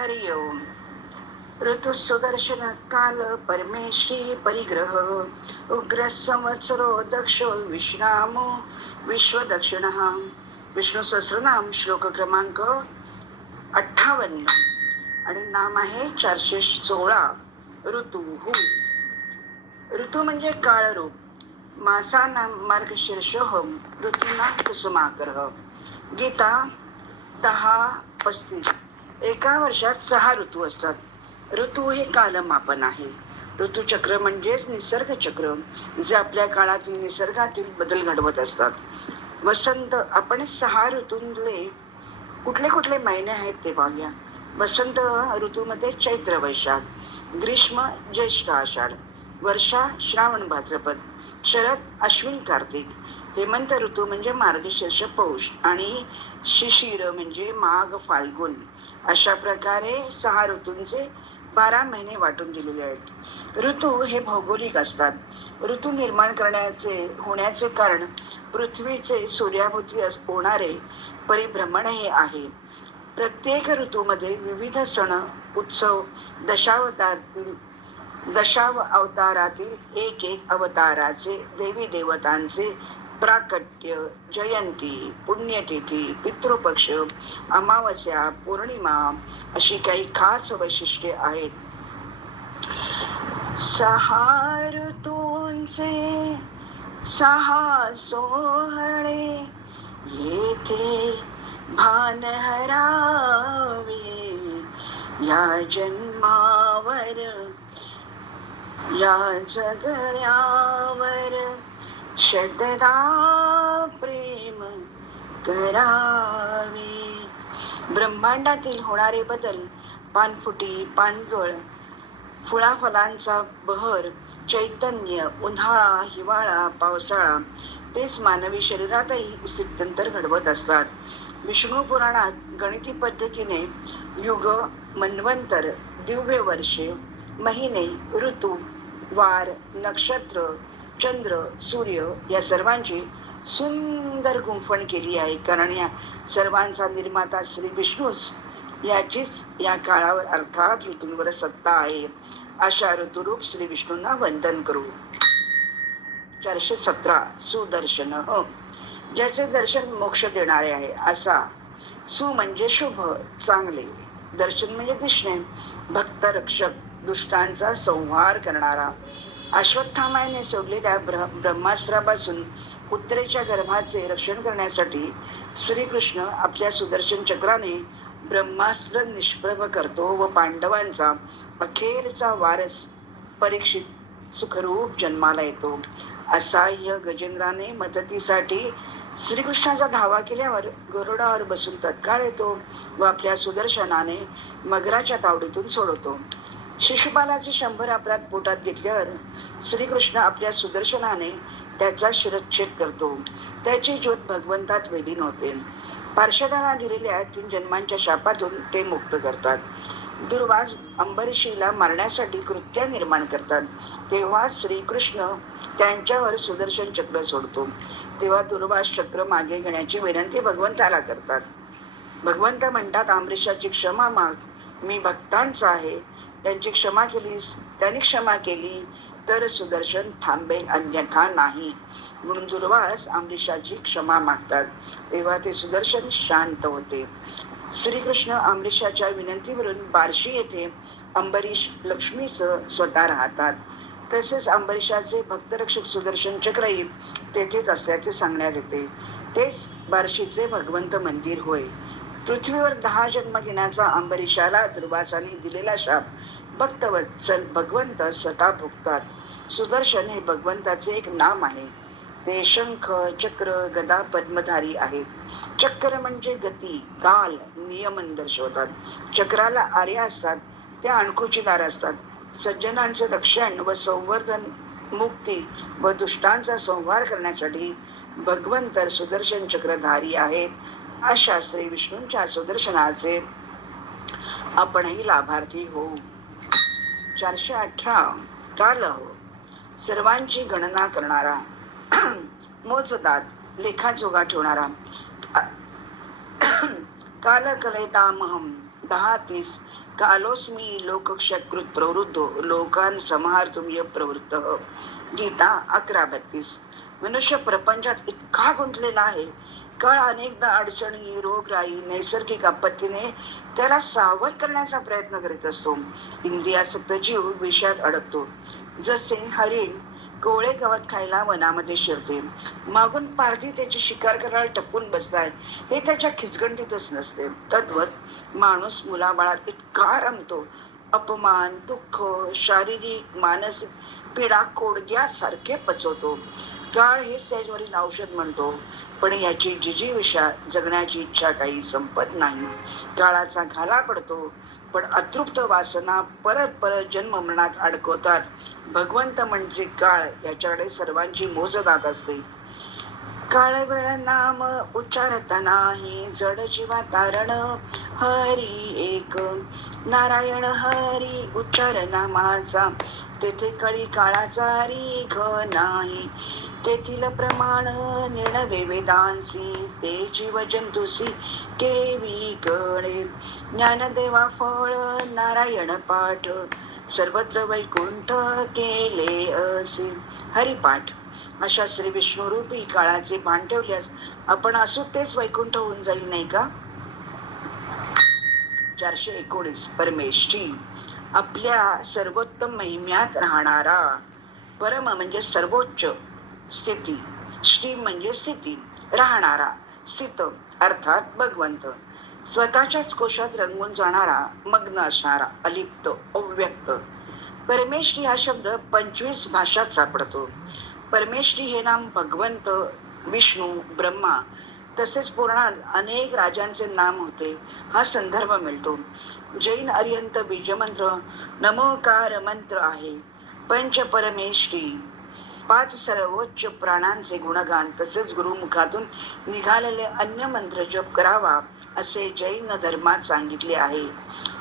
हरि ओम। ऋतु सुदर्शन काल परमेश्री परिग्रह। उग्र संवत्सरो दक्षो विश्रामो विश्वदक्षिण। विष्णू सहस्रनाम श्लोक क्रमांक अठ्ठावन्न. आणि नाम आहे चारशे सोळा ऋतू। ऋतू म्हणजे काळ रूप मासाना मार्गशीर्षोहम ऋतूना कुसुमाग्रह। गीता दहा पस्तीस. एका वर्षात सहा ऋतू असतात. ऋतू हे कालमापन आहे. ऋतुचक्र म्हणजेच निसर्गचक्र जे आपल्या काळातील निसर्गातील बदल घडवत असतात. वसंत आपण सहा ऋतूंले कुठले कुठले महिने आहेत ते पाहूया. वसंत ऋतूमध्ये चैत्र वैशाख ग्रीष्म ज्येष्ठ आषाढ वर्षा श्रावण भाद्रपद शरद अश्विन कार्तिक हेमंत ऋतू म्हणजे मार्गशीर्ष पौष आणि शिशिर म्हणजे माघ फाल्गुन. अशा प्रकारे सहा ऋतूंचे बारा महिने वाटून दिलेले आहेत. ऋतू हे भौगोलिक असतात. ऋतू निर्माण करण्याचे होण्याचे कारण पृथ्वीचे सूर्याभोवती होणारे परिभ्रमण हे आहे. प्रत्येक ऋतूमध्ये विविध सण उत्सव दशावतारातील दशाव अवतारातील एक एक अवताराचे देवी देवतांचे प्राकट्य जयंती पुण्यतिथी पितृपक्ष अमावस्या पौर्णिमा अशी काही खास वैशिष्ट्ये आहेत. सहा ऋतूंचे सहा सोहळे येथे भान हरावे. या जन्मावर या जगण्यावर शतदा प्रेम करावे ब्रह्मांडातील होणारे बदल पानफुटी पानगळ फुलाफलांचा बहर चैतन्य उन्हाळा हिवाळा पावसाळा तेच मानवी शरीरातही स्थित्यंतर घडवत असतात. विष्णू पुराणात गणिती पद्धतीने युग मन्वंतर दिव्य वर्षे महिने ऋतू वार नक्षत्र चंद्र सूर्य या सर्वांची सुंदर गुंफण केली आहे. कारण या सर्वांचा निर्माता श्री विष्णूच याचीच या काळावर अर्थात ऋतूंवर सत्ता आहे. अशा ऋतुरूप श्री विष्णूंना वंदन करू. चारशे सतरा सुदर्शन. हो. ज्याचे दर्शन मोक्ष देणारे आहे असा सु म्हणजे शुभ चांगले. दर्शन म्हणजे दिसणे भक्त रक्षक दुष्टांचा संहार करणारा. अश्वत्थामाने सोडलेल्या ब्रह्मास्त्रापासून उत्तरेच्या गर्भाचे रक्षण करण्यासाठी श्रीकृष्ण आपल्या सुदर्शन चक्राने ब्रह्मास्त्र निष्प्रभ करतो व पांडवांचा अखेरचा वारस परीक्षित सुखरूप जन्माला येतो. असाह्य गजेंद्राने मदतीसाठी श्रीकृष्णाचा धावा केल्यावर गरुडावर बसून तत्काळ येतो व आपल्या सुदर्शनाने मगराच्या तावडीतून सोडवतो. शिशुपालाचे शंभर अपराध पोटात घेतल्यावर श्रीकृष्ण आपल्या सुदर्शनाने त्याचा शिरच्छेद करतो. त्याची ज्योत भगवंतात वेलीन होते पार्श्वदाना दिलेल्या तीन जन्मांच्या शापातून ते मुक्त करतात. दुर्वास अंबरीशीला मारण्यासाठी कृत्य निर्माण करतात. तेव्हा श्रीकृष्ण त्यांच्यावर सुदर्शन चक्र सोडतो. तेव्हा दुर्वास चक्र मागे घेण्याची विनंती भगवंताला करतात. भगवंत म्हणतात अमरीशाची क्षमा माग. मी भक्तांचा आहे. त्यांची क्षमा केलीस त्यांनी क्षमा केली तर सुदर्शन थांबेल अन्यथा नाही. म्हणून दुर्वास अमरीशाची क्षमा मागतात. तेव्हा ते सुदर्शन शांत होते. श्रीकृष्ण अमरीशाच्या विनंतीवरून बार्शी येथे अंबरीश लक्ष्मीच स्वतः राहतात. तसेच अंबरीशाचे भक्तरक्षक सुदर्शन चक्रही तेथेच असल्याचे सांगण्यात येते. तेच बार्शीचे भगवंत मंदिर होय. पृथ्वीवर दहा जन्म घेण्याचा अंबरीशाला दुर्वासाने दिलेला शाप भक्तवत्सल भगवंत स्वतः भुगतात सुदर्शन हे भगवंताचे एक नाम आहे. ते शंख चक्र गदा पद्मधारी आहेत. चक्र म्हणजे गती काल नियमन दर्शवतात. चक्राला आर्या असतात त्या अणकुचीदार असतात. सज्जनांचे रक्षण व संवर्धन मुक्ती व दुष्टांचा संहार करण्यासाठी भगवंत सुदर्शन चक्रधारी आहेत. अशा श्री विष्णूंच्या सुदर्शनाचे आपणही लाभार्थी होऊ. चारशे अठरा काल सर्वांची गणना करणारा. मोजदात लेखाजोगा ठेवणारा. काल कलेतामहम दहा तीस कालोस्मी लोकक्षकृत प्रवृद्धो लोकान संहार तुम्ही प्रवृत्त. गीता अकरा बत्तीस. मनुष्य प्रपंचात इतका गुंतलेला आहे. काळ अनेकदा अडचणी रोगराई नैसर्गिक आपत्तीने त्याला सावध करण्याचा प्रयत्न करीत असतो. इंद्रियासक्त जीव विषयात अडकतो. जसे हरिण कोवळे गवत खायला वनामध्ये शिरते. मागून पारधी त्याची शिकार करायला टपून बसलाय. हे त्याच्या खिचगंडीतच नसते. तद्वत माणूस मुलाबाळात इतका रमतो. अपमान दुःख शारीरिक मानसिक पीडा कोडग्यासारखे पचवतो. काळ हे त्याच्यावरील औषध म्हणतो. पण याची जिजीविषा जगण्याची इच्छा काही संपत नाही. काळाचा घाला पडतो. पण अतृप्त वासना परत परत जन्म मरणात अडकवतात. भगवंत म्हणजे काळ याच्याकडे सर्वांची मोज जात असते. काळ वेळ नाम उच्चारता नाही. जड जीवा तारण हरी एक. नारायण हरी उच्चार नामाचा तेथे कळी काळाचा रीघ नाही. तेथील प्रमाण निणवे वेदांसी ते जीव जंतुसी केवी गणे ज्ञानदेवा फळ नारायण पाठ सर्वत्र वैकुंठ केले असे. हरिपाठ. अशा श्री विष्णुरूपी काळाचे भान ठेवल्यास आपण असू तेच वैकुंठ होऊन जाईल नाही का? चारशे एकोणीस. परमेष्ठी. आपल्या सर्वोत्तम महिम्यात राहणारा. परम म्हणजे सर्वोच्च. स्थिती. श्री म्हणजे स्थिती. राहणारा. स्थित. अर्थात भगवंत. स्वतःच्याच कोशात रंगून जाणारा मग्न असणारा अलिप्त अव्यक्त. परमेश्वरी हा शब्द पंचवीस भाषात सापडतो. परमेश्वरी हे नाम भगवंत विष्णू ब्रह्मा तसेच पुराणात अनेक राजांचे नाम होते. हा संदर्भ मिळतो. जैन अर्यंत बीजमंत्र नमोकार मंत्र आहे. पंच परमेश्वरी पाच सर्वोच्च प्राणांचे गुणगान तसेच गुरुमुखातून निघालेले अन्य मंत्र जप करावा असे जैन धर्मात सांगितले आहे.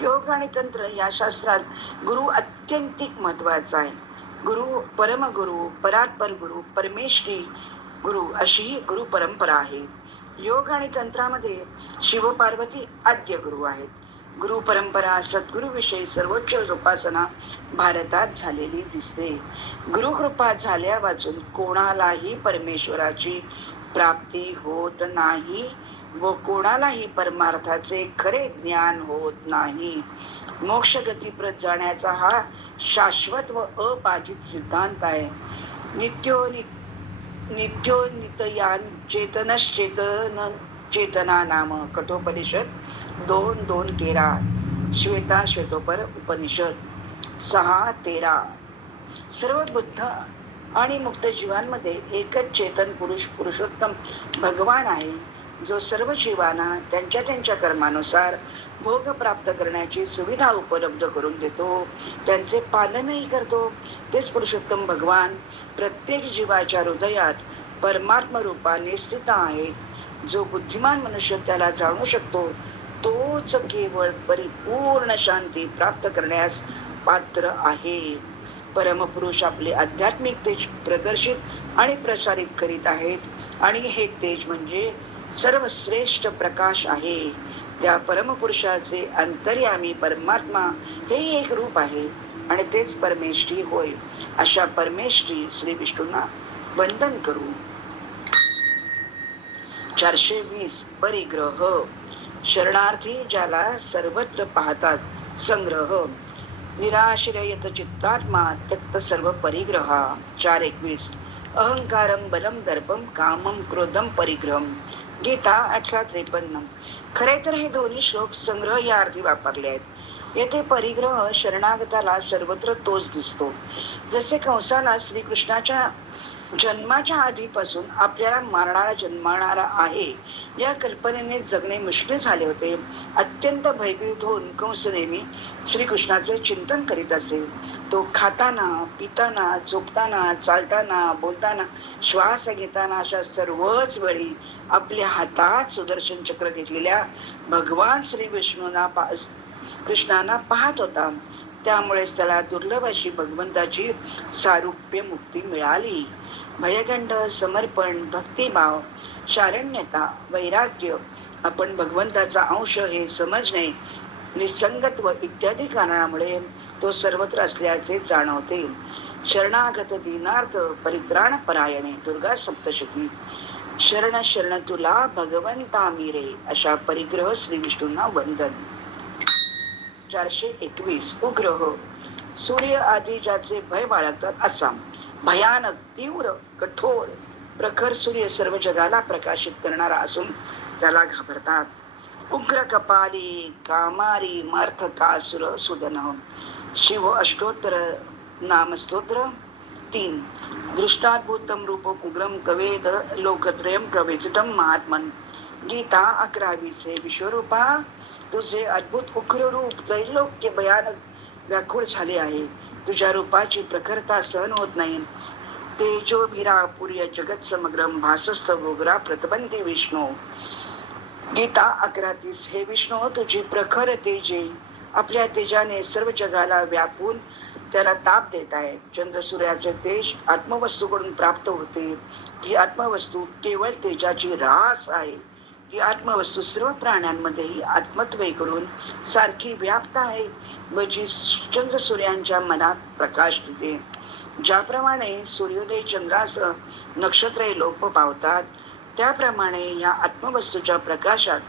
योग आणि तंत्र या शास्त्रात गुरु अत्यंतिक महत्त्वाचा आहे. गुरु परमगुरु परात्पर गुरु परमेश्वरी गुरु अशी ही गुरु परंपरा आहे. योग आणि तंत्रामध्ये शिवपार्वती आद्य गुरु आहेत. गुरु परंपरा सद्गुरु विषयी सर्वोच्च उपासना भारतात झालेली दिसते. गुरुकृपा झाल्या वाचून कोणालाही परमेश्वराची प्राप्ती होत नाही व कोणालाही परमार्थाचे खरे ज्ञान होत नाही. मोक्ष गतीप्रत जाण्याचा हा शाश्वत व अबाधित सिद्धांत आहे. नित्यो नित्यो नित्योनितयान चेतनश्चेतन चेतना नाम कठोपनिषद दोन दोन तेरा श्वेता श्वेतोपर उपनिषद सहा तेरा. सर्व बुद्ध आणि मुक्त जीवांमध्ये एकच चेतन पुरुष पुरुषोत्तम भगवान आहे जो सर्व जीवांना त्यांच्या त्यांच्या कर्मानुसार भोग प्राप्त करण्याची सुविधा उपलब्ध करून देतो. त्यांचे पालनही करतो. तेच पुरुषोत्तम भगवान प्रत्येक जीवाच्या हृदयात परमात्म रूपाने स्थित आहेत. जो बुद्धिमान मनुष्य त्याला जाणू शकतो तोच केवळ परिपूर्ण शांती प्राप्त करण्यास पात्र आहे. परमपुरुष आपले आध्यात्मिक तेज प्रदर्शित आणि प्रसारित करीत आहेत. आणि हे तेज म्हणजे सर्वश्रेष्ठ प्रकाश आहे. त्या परमपुरुषाचे अंतर्यामी परमात्मा हे एक रूप आहे आणि तेच परमेश्वरी होय. अशा परमेश्वरी श्री विष्णूंना वंदन करू. चारशे वीस परिग्रह. शरणार्थी ज्याला सर्वत्र पाहतात संग्रह. निराश्रयत चित्तात्मा त्यक्त सर्व परिग्रहा. चार एकवीस. अहंकारम बलम दर्पम कामम क्रोधम परिग्रहम. गीता अठरा त्रेपन्न. खरे तर हे दोन्ही श्लोक संग्रह या अर्थी वापरले आहेत. येथे परिग्रह शरणागताला सर्वत्र तोच दिसतो. जसे कंसाला श्रीकृष्णाच्या जन्माच्या आधीपासून आपल्याला मारणारा जन्माणारा आहे. या कल्पनेने जगणे मुश्किल झाले होते. अत्यंत भयभीत होऊन कंस नेहमी श्रीकृष्णाचे चिंतन करीत असे. तो खाताना पिताना झोपताना चालताना बोलताना श्वास घेताना अशा सर्वच वेळी आपल्या हातात सुदर्शन चक्र घेतलेल्या भगवान श्री विष्णूंना पा कृष्णांना पाहत होता. त्यामुळेच त्याला दुर्लभ अशी भगवंताची सारुप्य मुक्ती मिळाली. भयगंड समर्पण भक्तिभाव शारण्यता वैराग्य आपण भगवंताचा अंश हे समजणे निसंगत्व इत्यादी कारणामुळे तो सर्वत्र असल्याचे जाणवते. शरणागत दिनार्थ परित्राण परायणे दुर्गा सप्तशती. शरण शरण तुला भगवंता मिरे अशा परिग्रह श्री विष्णूंना वंदन. चारशे एकवीस उग्रह. सूर्य आदी ज्याचे भय बाळगतात असा भयानक तीव्र कठोर प्रखर सूर्य सर्व जगाला प्रकाशित करणारा असून त्याला घाबरतात. उग्र कपाली कामारी मर्थकासुर सुदन. शिव अष्टोत्तर नामस्तोत्र तीन. दृष्टाद्भुतम रूप उग्रम कवेद लोकत्रयम प्रवेदितम महात्मन. गीता अकरावीचे विश्वरूपा तुझे अद्भुत उग्र रूप त्रैलोक्य भयानक व्याकुळ झाले आहे. तुझ्या रूपाची प्रखरता सहन होत नाही. तेजो भिरा पुर्य जगत समग्रम भासस्थ भोगरा प्रतिबंधी विष्णू. गीता अकरा तीस हे विष्णू तुझी प्रखर तेजे आपल्या तेजाने सर्व जगाला व्यापून त्याला ताप देत आहे. चंद्र सूर्याचे तेज आत्मवस्तूकडून प्राप्त होते. ती आत्मवस्तू केवळ तेजाची रास आहे. ही आत्मवस्तू सर्व प्राण्यांमध्येही आत्मत्वेकडून सारखी व्याप्त आहे व जी चंद्र सूर्यांच्या मनात प्रकाश देते. ज्याप्रमाणे सूर्योदय चंद्रासह नक्षत्रे लोप पावतात त्याप्रमाणे या आत्मवस्तूच्या प्रकाशात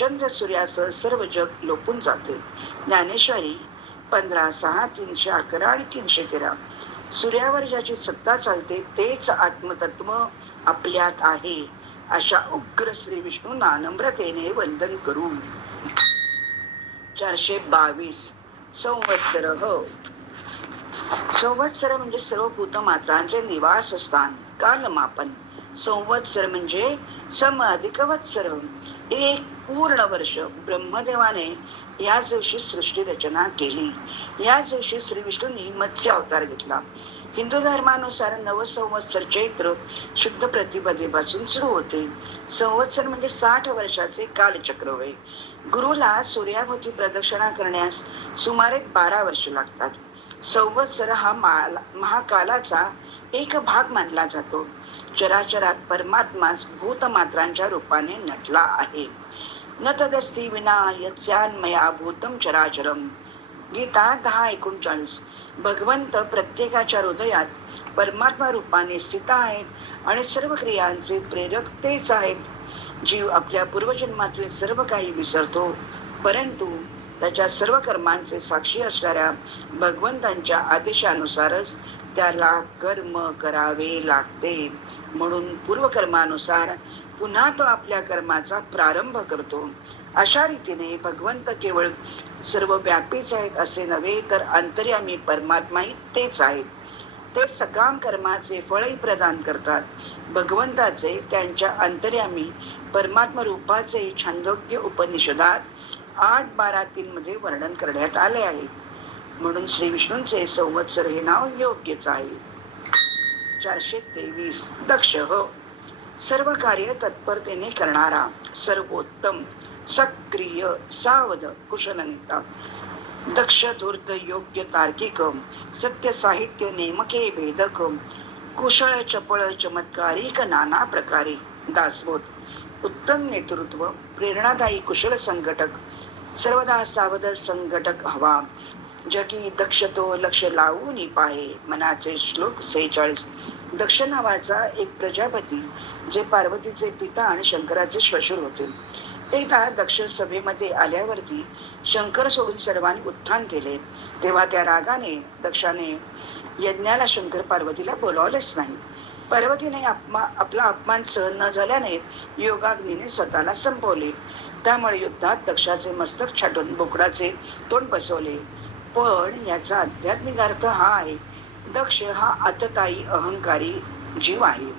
चंद्र सूर्यासह सर्व जग लोपून जाते. ज्ञानेश्वरी पंधरा सहा तीनशे अकरा आणि तीनशे तेरा. सूर्यावर ज्याची सत्ता चालते तेच आत्मतत्व आपल्यात आहे. अशा उग्र श्री विष्णूंना नम्रतेने वंदन करू चारशे बावीस संवत्सर हो. संवत्सर म्हणजे सर्व भूतमात्रांचे निवासस्थान कालमापन. संवत्सर म्हणजे सम अधिक वत्सर एक पूर्ण वर्ष ब्रह्मदेवाने याच दिवशी सृष्टी रचना केली. याच दिवशी श्री विष्णूंनी मत्स्य अवतार घेतला. हिंदू धर्मानुसार नवसंवत्सर चैत्र शुद्ध प्रतिपदेपासून सुरू होते. संवत्सर म्हणजे साठ वर्षाचे कालचक्र होय. गुरुला सूर्याभोवती प्रदक्षिणा करण्यास सुमारे बारा वर्ष लागतात. संवत्सर हा माला महाकालाचा एक भाग मानला जातो. चराचरात परमात्मास भूतमात्रांच्या रूपाने नटला आहे. न तदस्ती विना यत्स्यान्मया भूतम चराचरम. गीता दहा एकोणचाळीस. भगवंत प्रत्येकाच्या हृदयात परमात्मा रूपाने स्थित आहेत आणि सर्व क्रियांचे प्रेरक तेच आहेत. जीव आपल्या पूर्वजन्मातील सर्व काही विसरतो परंतु त्याच्या सर्व कर्मांचे साक्षी असणाऱ्या भगवंतांच्या आदेशानुसारच त्याला कर्म करावे लागते. म्हणून पूर्वकर्मानुसार पुन्हा तो आपल्या कर्माचा प्रारंभ करतो. अशा रीतीने भगवंत केवळ सर्व व्यापीच आहेत असे नव्हे तर अंतर्यामी परमात्माही तेच आहेत. ते सकाम कर्माचे फळही प्रदान करतात. भगवंताचे त्यांच्या अंतर्यामी परमात्मा रूपाचे छांदोग्य उपनिषदात आठ बारा तीन मध्ये वर्णन करण्यात आले आहे. म्हणून श्री विष्णूंचे संवत्सर हे नाव योग्यच आहे. चारशे तेवीस दक्ष हो. सर्व कार्य तत्परतेने करणारा सर्वोत्तम सक्रिय सावध कुशलनिता दक्ष धूर्त योग्य तार्किक सत्य साहित्य नेमके भेदक कुशळ चपळ चमत्कारिक नाना प्रकारे. दासबोध. उत्तम नेतृत्व प्रेरणादायी कुशल संघटक. सर्वदा सावध संघटक हवा. जगी दक्ष तो लक्ष लावून पाहे. मनाचे श्लोक सेहेचाळीस. दक्ष नावाचा एक प्रजापती जे पार्वतीचे पिता आणि शंकराचे श्वशुर होते. एकदा दक्ष सभेमध्ये आल्यावरती शंकर सोडून सर्वांनी उत्थान केले. तेव्हा त्या रागाने दक्षाने यज्ञाला शंकर पार्वतीला बोलावलेच नाही. पार्वतीने अपमा आपला अपमान सहन न झाल्याने योगाग्नीने स्वतःला संपवले. त्यामुळे युद्धात दक्षाचे मस्तक छाटून बोकडाचे तोंड बसवले. पण याचा आध्यात्मिक अर्थ हा आहे दक्ष हा आतताई अहंकारी जीव आहे.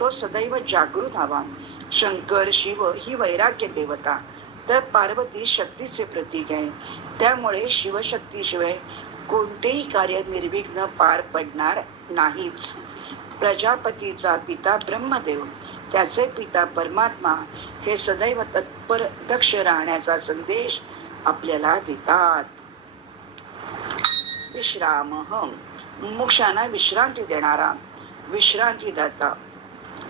तो सदैव जागृत हवा शंकर शिव ही वैराग्य देवता. तर पार्वती शक्तीचे प्रतीक आहे. त्यामुळे शिवशक्तीशिवाय कोणतेही कार्य निर्विघ्न पार पडणार नाहीच. प्रजापतीचा पिता ब्रह्मदेव. त्याचे पिता परमात्मा हे सदैव तत्पर दक्ष राहण्याचा संदेश आपल्याला देतात. विश्राम. मोक्षांना विश्रांती देणारा विश्रांतीदाता.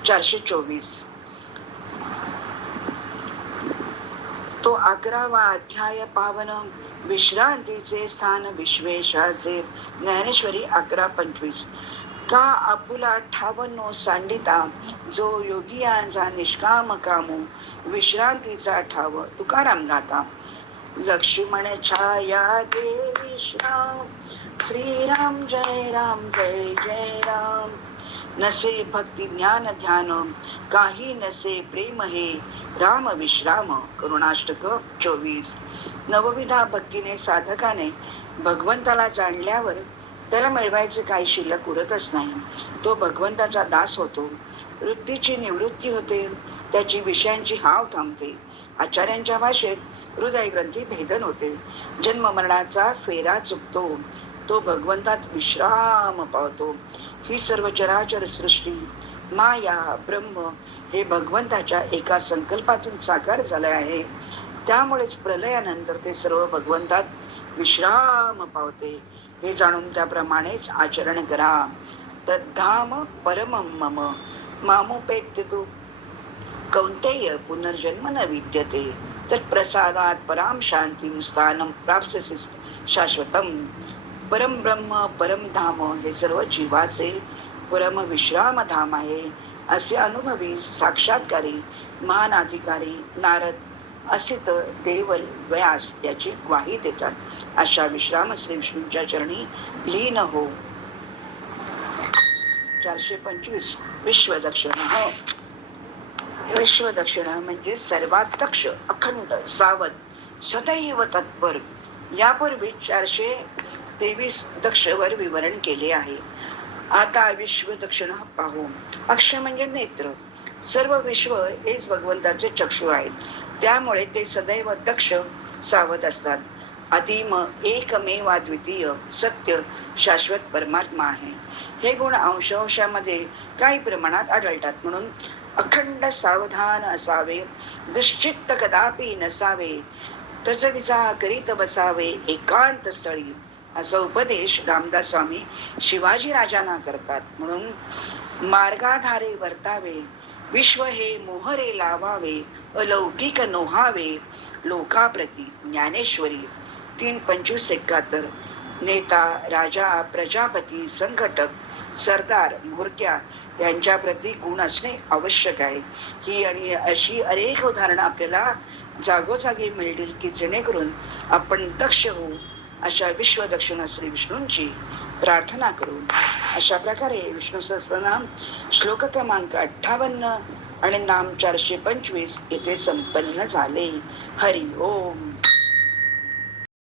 चारशे चोवीस. तो अकरावा अध्याय पावन विश्रांतीचे स्थान विश्वेशाचे ज्ञानेश्वरी अकरा पंचवीस. का आपुला ठावनो सांडिता जो योगियांचा निष्काम कामो विश्रांतीचा ठाव तुकाराम गाता. लक्ष्मण छाया देवी श्राम श्रीराम जय राम जय जय राम. नसे भक्ती ज्ञान ध्यान काही नसे प्रेम हे। राम विश्राम करुणाष्टक चोवीस। नवविधा भक्तीने साधकाने भगवंताला जाणल्यावर त्याला मिळवायचे काही शिल्लक उरतच नाही. तो भगवंताचा दास होतो. वृत्तीची निवृत्ती होते. त्याची विषयांची हाव थांबते. आचार्यांच्या भाषेत हृदय ग्रंथी भेदन होते. जन्म मरणाचा फेरा चुकतो. तो भगवंतात विश्राम पावतो. ही सर्व चराचर सृष्टी माया ब्रह्म हे भगवंताच्या एका संकल्पातून साकार झाले आहे. त्यामुळेच प्रलयानंतर ते सर्व भगवंतात विश्राम पावते. हे जाणून त्याप्रमाणेच आचरण करा. तद्धाम परम मम. मामोपेत्य तू. कौंतेय पुनर्जन्म न विद्यते. तर प्रसादात पराम शांती स्थानम प्राप्स्यसि शाश्वतम. परम ब्रह्म परम धाम हे सर्व जीवाचे परम विश्राम धाम आहे. असे अनुभवी साक्षात्कारी मान अधिकारी नारद असित देवल व्यास याची ग्वाही देतात. अशा विश्राम श्री विष्णूंच्या चरणी लीन हो. चारशे पंचवीस विश्वदक्षिण हो. विश्वदक्षिण म्हणजे सर्वात दक्ष अखंड सावध सदैव तत्पर. यापूर्वी चारशे तेवीस दक्षवर विवरण केले आहे. आता विश्व दक्षिण पाहू. अक्ष म्हणजे नेत्र. सर्व विश्व हेच भगवंताचे चक्षु आहेत. त्यामुळे ते सदैव दक्ष सावध असतात. अतिम एकमेवा द्वितीय सत्य शाश्वत परमात्मा आहे. हे गुण अंशांशामध्ये काही प्रमाणात आढळतात. म्हणून अखंड सावधान असावे दुश्चित्त कदापि नसावे तस विचार करीत बसावे एकांत स्थळी. असा उपदेश रामदास स्वामी शिवाजी राजांना करतात. म्हणून मार्गाधारे वर्तावे विश्व हे मोहरे लावावे अलौकिक नोहावे लोकाप्रती ज्ञानेश्वरी. तीन पंचवीस एकाहत्तर. नेता राजा प्रजापती संघटक सरदार म्होरक्या यांच्याप्रती गुण असणे आवश्यक आहे. ही आणि अशी अनेक उदाहरणं आपल्याला जागोजागी मिळतील की जेणेकरून आपण दक्ष होऊ अशा विश्व दक्षिणा श्री विष्णूंची प्रार्थना करू अशा प्रकारे विष्णू सहस्रनाम श्लोक क्रमांक अठ्ठावन्न आणि नाम चारशे पंचवीस येथे संपन्न झाले. हरी ओम.